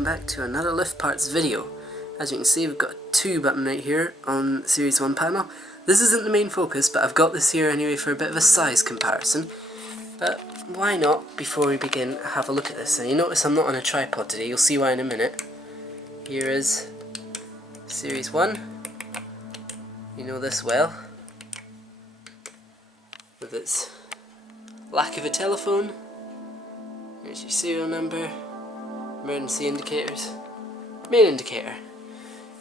welcome back to another lift parts video. As you can see, we've got a 2 button right here on Series 1 panel. This isn't the main focus, but I've got this here anyway for a bit of a size comparison. But why not, before we begin, have a look at this. And you notice I'm not on a tripod today, you'll see why in a minute. Here is Series 1. You know this well, with its lack of a telephone. Here's your serial number, emergency indicators, main indicator.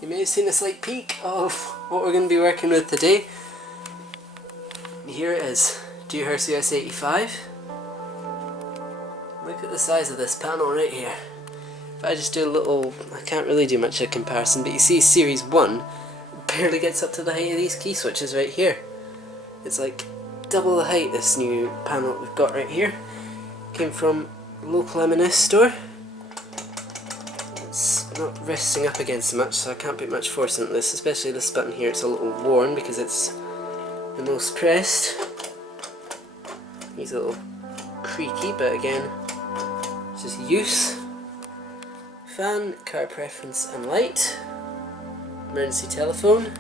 You may have seen a slight peek of what we're going to be working with today. Here it is, Dewhurst US85. Look at the size of this panel right here. If I just do a little, I can't really do much of a comparison, but you see Series 1 barely gets up to the height of these key switches right here. It's like double the height, this new panel that we've got right here. Came from a local M&S store. It's not resting up against much, so I can't put much force into this, especially this button here. It's a little worn because it's the most pressed. He's a little creaky, but again, it's just use. Fan, car preference and light, emergency telephone,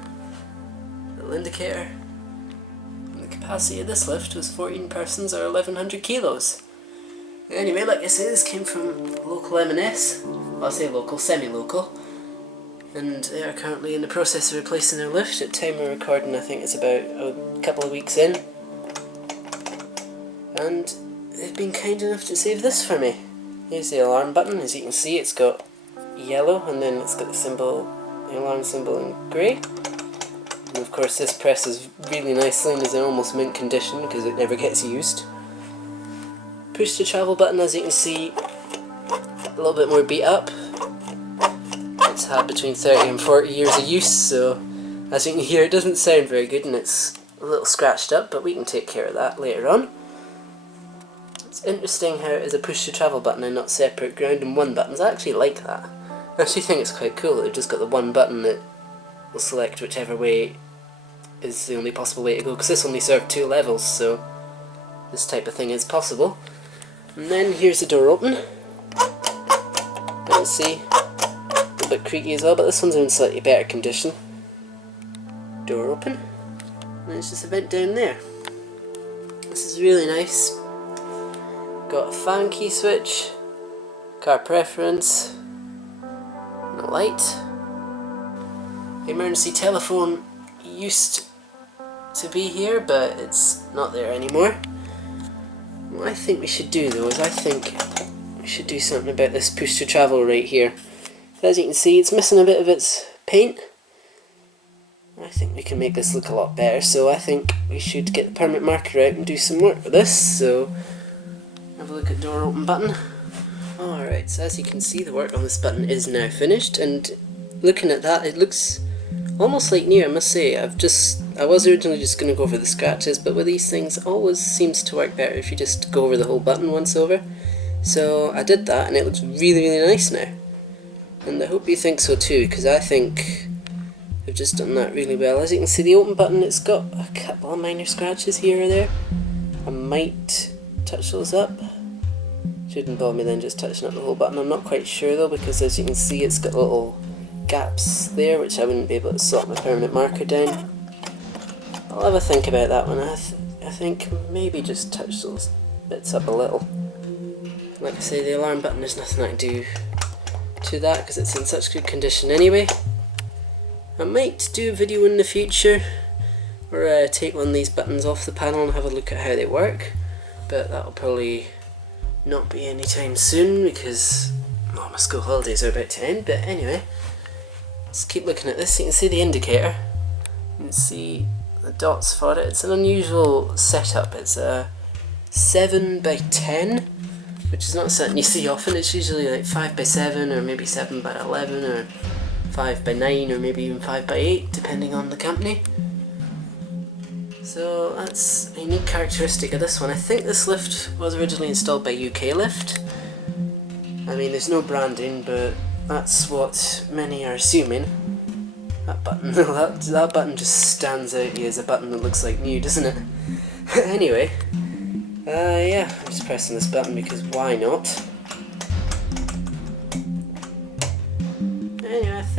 little indicator. And the capacity of this lift was 14 persons or 1100 kilos. Anyway, like I say, this came from local M&S. Well, I say local, semi-local. And they are currently in the process of replacing their lift. At time of recording, I think it's about a couple of weeks in. And they've been kind enough to save this for me. Here's the alarm button. As you can see, it's got yellow, and then it's got the symbol, the alarm symbol in grey. And of course this presses really nicely and is in almost mint condition because it never gets used. Push to travel button, as you can see, a little bit more beat up. It's had between 30 and 40 years of use, so as you can hear, it doesn't sound very good and it's a little scratched up, but we can take care of that later on. It's interesting how it is a push to travel button and not separate ground and 1 buttons. I actually like that. I actually think it's quite cool that they've just got the 1 button that will select whichever way is the only possible way to go, because this only served 2 levels, so this type of thing is possible. And then here's the door open. Let's see, a little bit creaky as well, but this one's in slightly better condition. Door open, and there's just a vent down there. This is really nice. Got a fan key switch, car preference, and a light. The emergency telephone used to be here, but it's not there anymore. What I think we should do though is I think we should do something about this push to travel right here. As you can see, it's missing a bit of its paint. I think we can make this look a lot better, so I think we should get the permanent marker out and do some work with this. So have a look at door open button. Alright, so as you can see, the work on this button is now finished, and looking at that, it looks almost like new, I must say. I was originally just going to go over the scratches, but with these things, it always seems to work better if you just go over the whole button once over. So I did that, and it looks really, really nice now. And I hope you think so too, because I think I've just done that really well. As you can see, the open button, it's got a couple of minor scratches here or there. I might touch those up. Shouldn't bother me then just touching up the whole button. I'm not quite sure though, because as you can see, it's got little gaps there which I wouldn't be able to slot my permanent marker down. I'll have a think about that one. I think maybe just touch those bits up a little. Like I say, the alarm button, there's nothing I can do to that because it's in such good condition anyway. I might do a video in the future where I take one of these buttons off the panel and have a look at how they work, but that'll probably not be anytime soon because my school holidays are about to end. But anyway, let's keep looking at this. You can see the indicator, you can see the dots for it. It's an unusual setup. It's a 7 by 10, which is not something you see often. It's usually like 5 by 7 or maybe 7 by 11 or 5 by 9 or maybe even 5 by 8 depending on the company. So that's a unique characteristic of this one. I think this lift was originally installed by UK Lift. I mean, there's no branding, but that's what many are assuming. That button, that button just stands out here as a button that looks like new, doesn't it? Anyway, yeah, I'm just pressing this button because why not?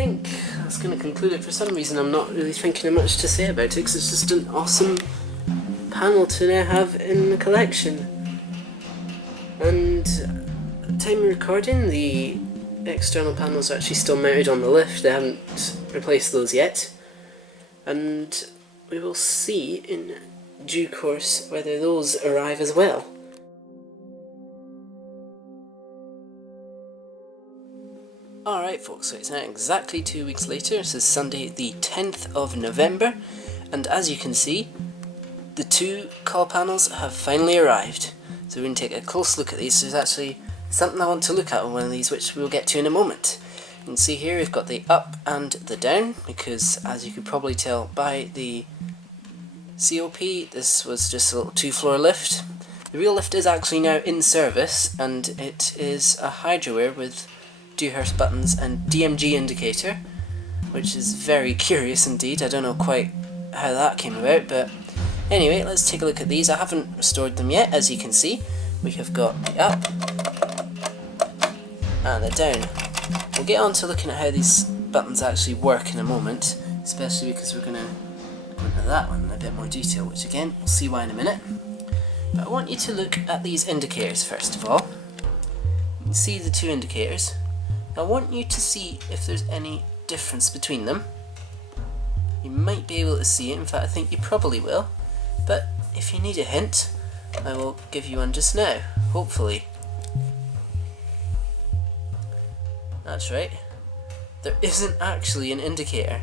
think that's going to conclude it. For some reason I'm not really thinking of much to say about it, because it's just an awesome panel to now have in the collection. And at the time of recording, the external panels are actually still mounted on the lift. They haven't replaced those yet, and we will see in due course whether those arrive as well. Alright folks, so it's now exactly 2 weeks later. This is Sunday the 10th of November, and as you can see, the two call panels have finally arrived. So we're going to take a close look at these. There's actually something I want to look at on one of these, which we'll get to in a moment. You can see here we've got the up and the down, because as you could probably tell by the COP, this was just a little 2-floor lift. The real lift is actually now in service, and it is a Hydrowear with Dewhurst buttons and DMG indicator, which is very curious indeed. I don't know quite how that came about, but anyway, let's take a look at these. I haven't restored them yet. As you can see, we have got the up and the down. We'll get on to looking at how these buttons actually work in a moment, especially because we're going to go into that one in a bit more detail, which again, we'll see why in a minute. But I want you to look at these indicators first of all. You can see the two indicators. I want you to see if there's any difference between them. You might be able to see it, in fact I think you probably will, but if you need a hint, I will give you one just now, hopefully. That's right, there isn't actually an indicator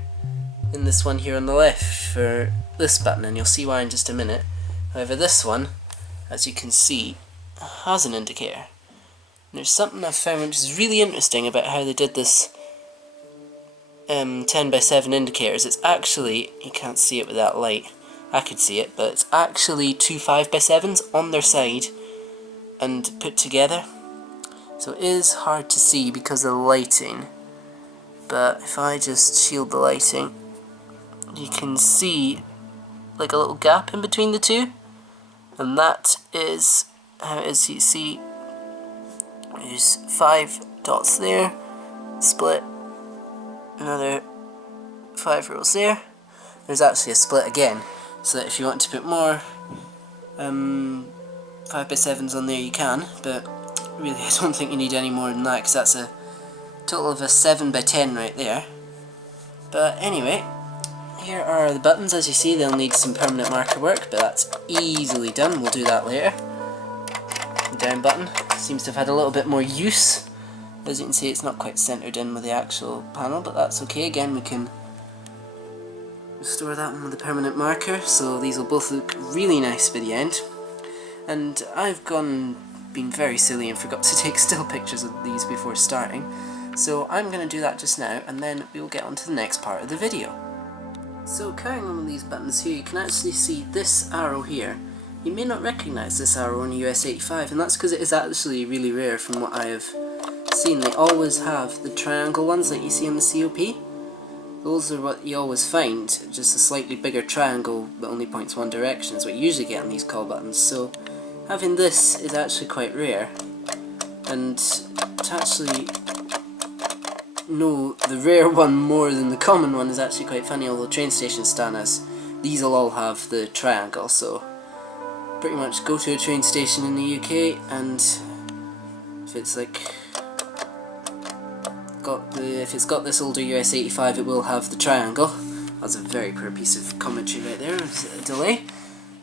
in this one here on the left for this button, and you'll see why in just a minute. However, this one, as you can see, has an indicator. And there's something I've found which is really interesting about how they did this 10x7 indicators. It's actually, you can't see it with that light, I could see it, but it's actually two 5x7s on their side and put together. So it is hard to see because of the lighting, but if I just shield the lighting, you can see like a little gap in between the two, and that is how it is. You see there's 5 dots there, split, another 5 rows there. There's actually a split again, so that if you want to put more 5x7s on there you can, but really I don't think you need any more than that, because that's a total of a 7x10 right there. But anyway, here are the buttons. As you see, they'll need some permanent marker work, but that's easily done. We'll do that later. The down button seems to have had a little bit more use. As you can see, it's not quite centered in with the actual panel, but that's okay. Again, we can restore that one with a permanent marker, so these will both look really nice by the end. And I've been very silly and forgot to take still pictures of these before starting, so I'm going to do that just now, and then we'll get on to the next part of the video. So carrying on with these buttons here, you can actually see this arrow here. You may not recognise this arrow on a US85, and that's because it is actually really rare from what I have seen. They always have the triangle ones that you see on the COP. Those are what you always find, just a slightly bigger triangle that only points one direction is what you usually get on these call buttons. So having this is actually quite rare, and to actually know the rare one more than the common one is actually quite funny, although train stations stand as these will all have the triangle. So pretty much go to a train station in the UK, and if it's like if it's got this older US85, it will have the triangle. That's a very poor piece of commentary right there, a delay.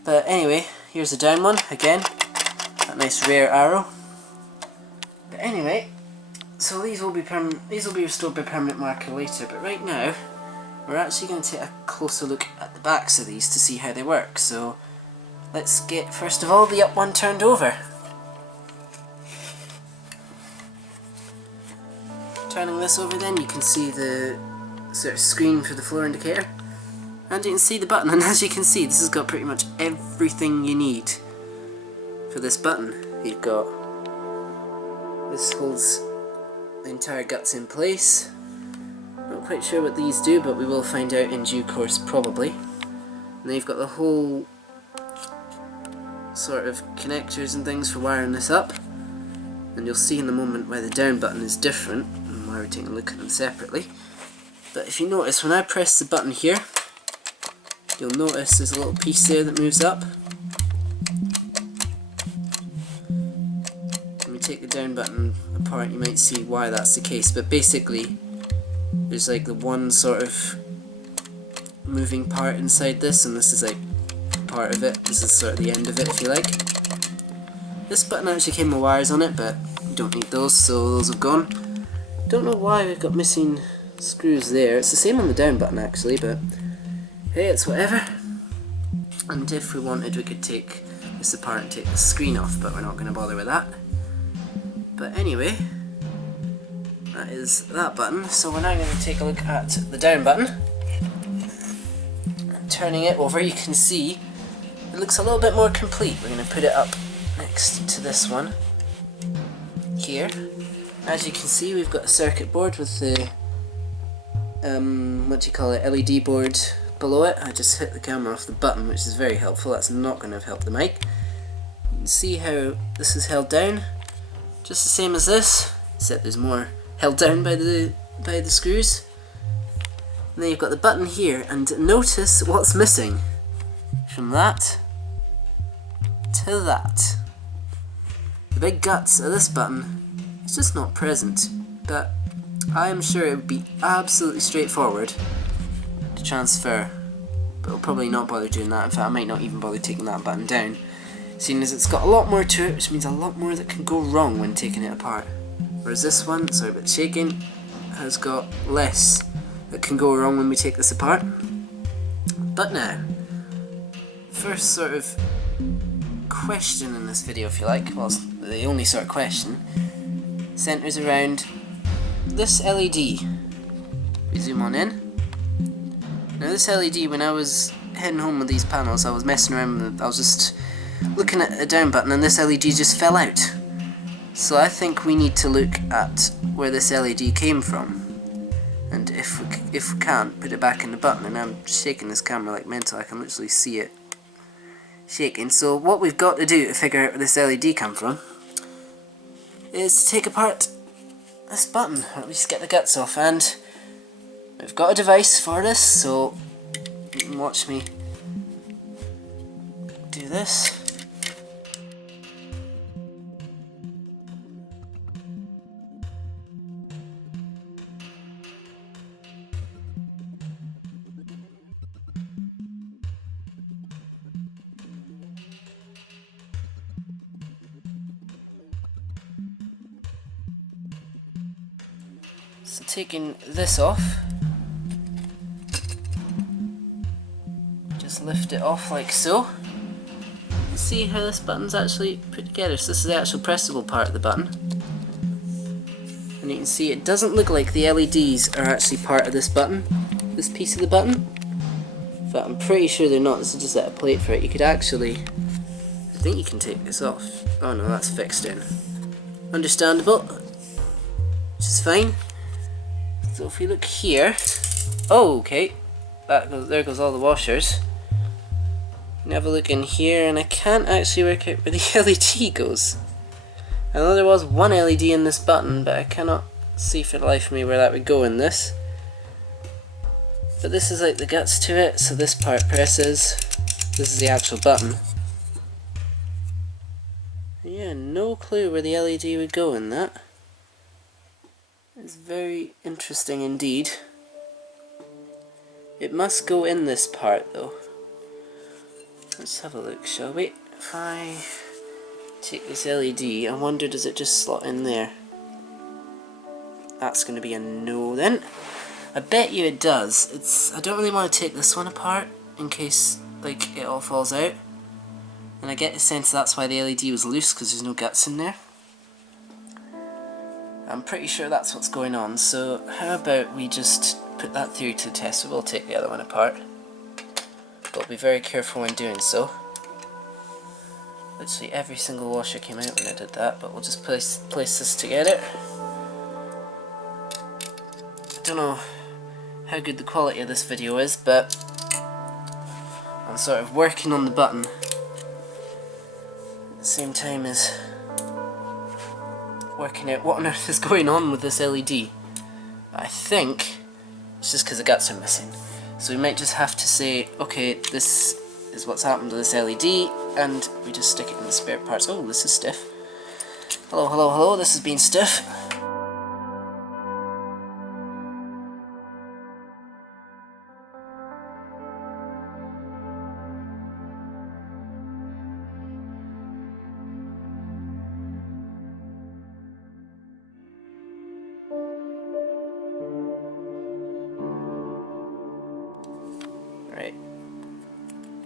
But anyway, here's the down one again, that nice rare arrow. But anyway, so these will be restored by permanent marker later, but right now we're actually going to take a closer look at the backs of these to see how they work. So let's get first of all the up one turned over. Turning this over then, you can see the sort of screen for the floor indicator, and you can see the button, and as you can see, this has got pretty much everything you need for this button. You've got, this holds the entire guts in place. Not quite sure what these do, but we will find out in due course probably. And then you've got the whole sort of connectors and things for wiring this up, and you'll see in the moment why the down button is different and why we're taking a look at them separately. But if you notice, when I press the button here, you'll notice there's a little piece there that moves up. When we take the down button apart, you might see why that's the case, but basically there's like the one sort of moving part inside this, and this is like part of it. This is sort of the end of it, if you like. This button actually came with wires on it, but you don't need those, so those have gone. Don't know why we've got missing screws there. It's the same on the down button actually, but hey, it's whatever. And if we wanted, we could take this apart and take the screen off, but we're not going to bother with that. But anyway, that is that button. So we're now going to take a look at the down button. And turning it over, you can see it looks a little bit more complete. We're going to put it up next to this one here. As you can see, we've got a circuit board with the what do you call it, LED board below it. I just hit the camera off the button, which is very helpful. That's not going to have helped the mic. You can see how this is held down, just the same as this, except there's more held down by the screws. And then you've got the button here, and notice what's missing from that to that. The big guts of this button is just not present, but I am sure it would be absolutely straightforward to transfer, but I'll probably not bother doing that. In fact, I might not even bother taking that button down, seeing as it's got a lot more to it, which means a lot more that can go wrong when taking it apart. Whereas this one, sorry about the shaking, has got less that can go wrong when we take this apart. But now, first sort of question in this video, if you like, well, it's the only sort of question, centres around this LED. We zoom on in. Now this LED, when I was heading home with these panels, I was messing around with it. I was just looking at a down button and this LED just fell out. So I think we need to look at where this LED came from. And if we can't, put it back in the button. And I'm shaking this camera like mental, I can literally see it shaking. So what we've got to do to figure out where this LED come from is to take apart this button, or at least get the guts off, and I've got a device for this, so you can watch me do this. So taking this off, just lift it off like so. See how this button's actually put together. So this is the actual pressable part of the button. And you can see it doesn't look like the LEDs are actually part of this button, this piece of the button. But I'm pretty sure they're not. This is just a plate for it. You could actually, I think you can take this off. Oh no, that's fixed in. Understandable, which is fine. So if we look here, oh okay, there goes all the washers. And have a look in here, and I can't actually work out where the LED goes. I know there was one LED in this button, but I cannot see for the life of me where that would go in this. But this is like the guts to it, so this part presses. This is the actual button. Yeah, no clue where the LED would go in that. It's very interesting indeed. It must go in this part though. Let's have a look, shall we? If I take this LED, I wonder, does it just slot in there? That's going to be a no then. I bet you it does. I don't really want to take this one apart in case like it all falls out. And I get the sense that's why the LED was loose, because there's no guts in there. I'm pretty sure that's what's going on, so how about we just put that through to the test. We'll take the other one apart, but be very careful when doing so. Literally every single washer came out when I did that, but we'll just place this together. I don't know how good the quality of this video is, but I'm sort of working on the button at the same time as working out what on earth is going on with this LED. I think It's just because the guts are missing. So we might just have to say, okay, this is what's happened to this LED, and we just stick it in the spare parts. Oh, this is stiff. Hello, hello, hello, this has been stiff. Right,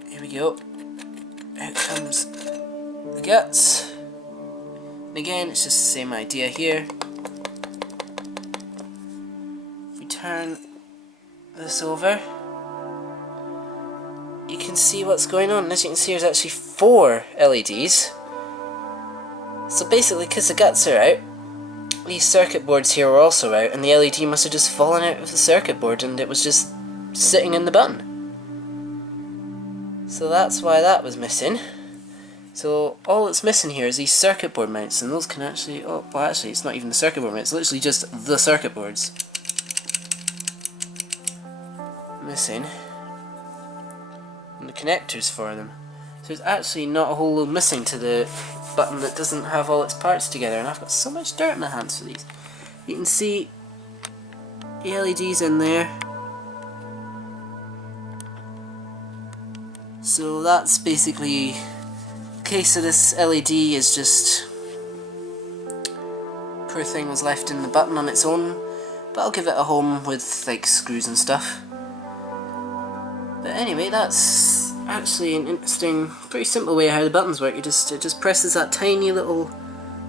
here we go. Out comes the guts. And again, it's just the same idea here. If we turn this over, you can see what's going on. And as you can see, there's actually 4 LEDs. So basically, because the guts are out, these circuit boards here are also out, and the LED must have just fallen out of the circuit board and it was just sitting in the button. So that's why that was missing. So all that's missing here is these circuit board mounts, and those can actually, oh, well actually it's not even the circuit board mounts, it's literally just the circuit boards missing, and the connectors for them. So there's actually not a whole load missing to the button that doesn't have all its parts together, and I've got so much dirt in my hands for these. You can see the LEDs in there. So that's basically the case of this LED. Is just poor thing was left in the button on its own, but I'll give it a home with like screws and stuff. But anyway, that's actually an interesting, pretty simple way how the buttons work. It just presses that tiny little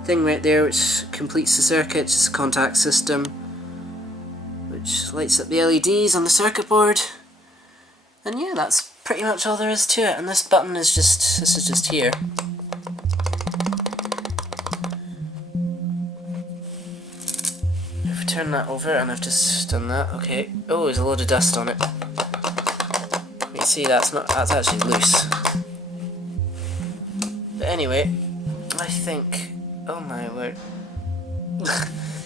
thing right there which completes the circuit, just a contact system which lights up the LEDs on the circuit board. And yeah, that's pretty much all there is to it. And this button is just, this is just here. If we turn that over, and I've just done that, okay. Oh, there's a load of dust on it. You see, that's actually loose. But anyway, I think, oh my word,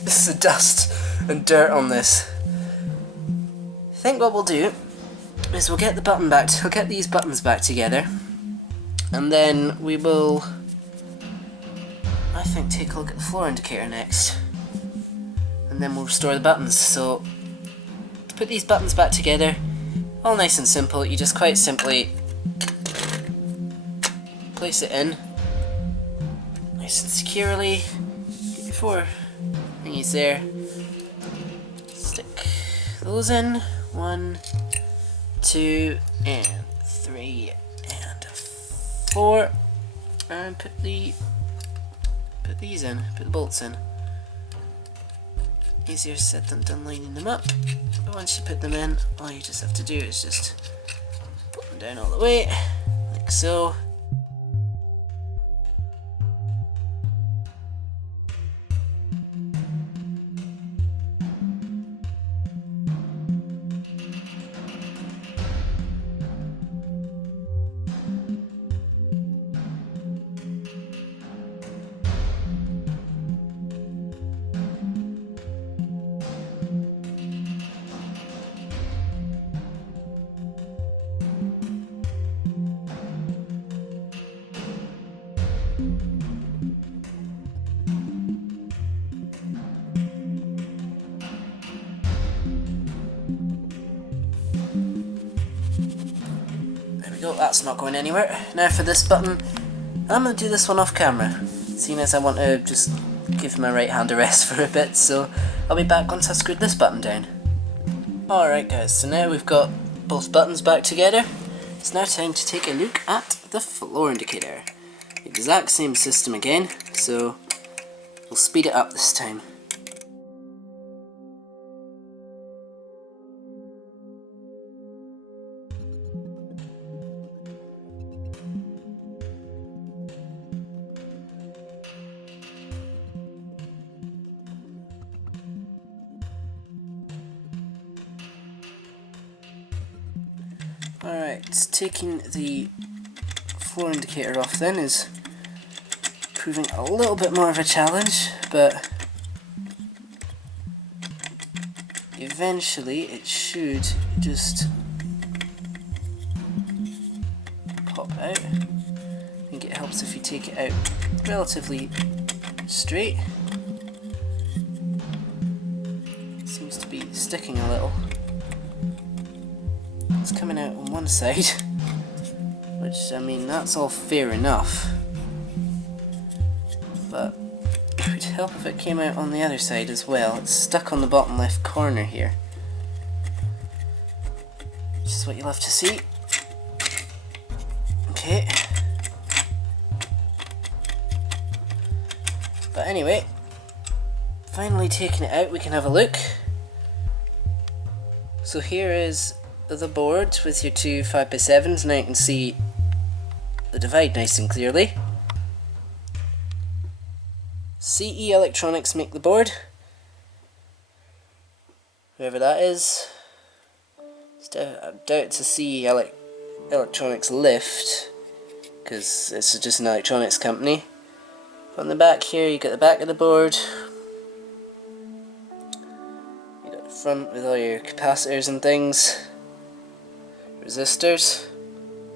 this is the dust and dirt on this. I think what we'll do is we'll get the button back, we'll get these buttons back together, and then we will, I think, take a look at the floor indicator next, and then we'll restore the buttons. So to put these buttons back together, all nice and simple, you just quite simply place it in nice and securely. Get your 4 thingies there, stick those in, 1, 2, and 3, and 4, and put these in, put the bolts in. Easier said than done lining them up, but once you put them in, all you just have to do is just put them down all the way, like so. Go, that's not going anywhere. Now for this button, I'm going to do this one off camera, seeing as I want to just give my right hand a rest for a bit, so I'll be back once I've screwed this button down. Alright guys, so now we've got both buttons back together. It's now time to take a look at the floor indicator. Exact same system again, so we'll speed it up this time. Alright, taking the floor indicator off then is proving a little bit more of a challenge, but eventually it should just pop out. I think it helps if you take it out relatively straight. It seems to be sticking a little. It's coming out on one side, which, I mean, that's all fair enough, but it would help if it came out on the other side as well. It's stuck on the bottom left corner here, which is what you'll have to see. Okay. But anyway, finally taking it out, we can have a look. So here is the board with your two 5x7s. Now you can see the divide nice and clearly. CE Electronics make the board. Whoever that is. I doubt it's a CE Electronics lift, because it's just an electronics company. On the back here you got the back of the board. You got the front with all your capacitors and things, resistors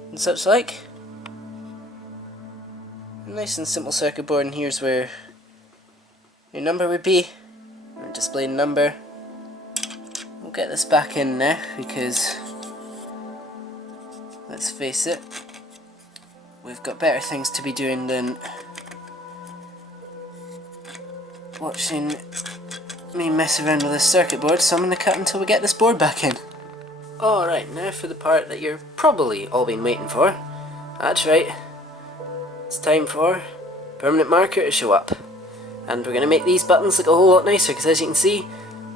and such like. A nice and simple circuit board, and here's where your number would be, or display number. We'll get this back in now because, let's face it, we've got better things to be doing than watching me mess around with this circuit board, so I'm going to cut until we get this board back in. Alright, now for the part that you're probably all been waiting for. That's right, it's time for permanent marker to show up. And we're going to make these buttons look a whole lot nicer, because as you can see,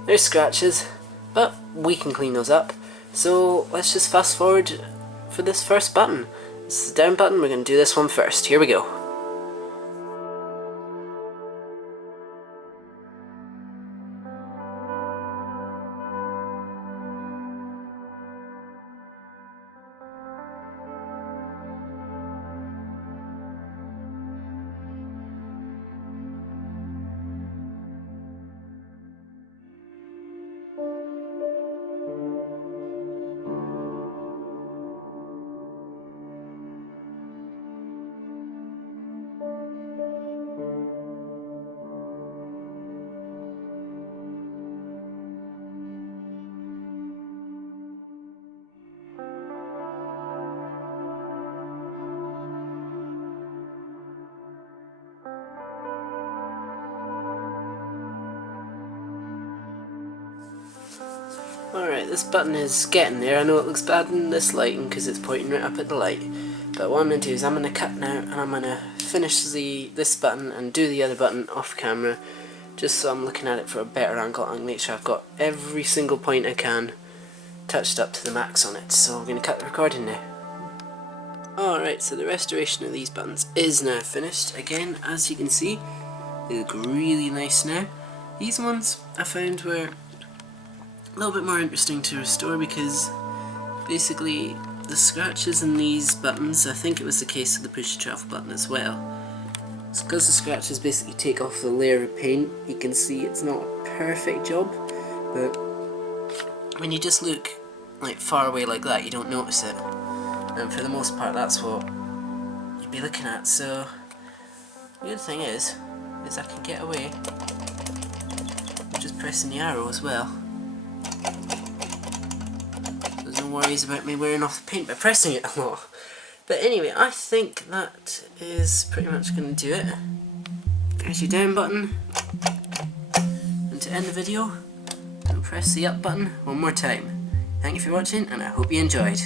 there's scratches, but we can clean those up. So let's just fast forward for this first button. This is the down button, we're going to do this one first. Here we go. Alright, this button is getting there. I know it looks bad in this lighting because it's pointing right up at the light, but what I'm going to do is I'm going to cut now and I'm going to finish this button and do the other button off camera, just so I'm looking at it for a better angle and make sure I've got every single point I can touched up to the max on it. So I'm going to cut the recording now. Alright, so the restoration of these buttons is now finished. Again, as you can see, they look really nice now. These ones I found were a little bit more interesting to restore because basically the scratches in these buttons, I think it was the case of the push to travel button as well. It's because the scratches basically take off the layer of paint. You can see it's not a perfect job, but when you just look like far away like that, you don't notice it. And for the most part, that's what you'd be looking at. So the good thing is I can get away with just pressing the arrow as well. There's no worries about me wearing off the paint by pressing it a lot. But anyway, I think that is pretty much going to do it. There's your down button. And to end the video, I'll press the up button one more time. Thank you for watching, and I hope you enjoyed.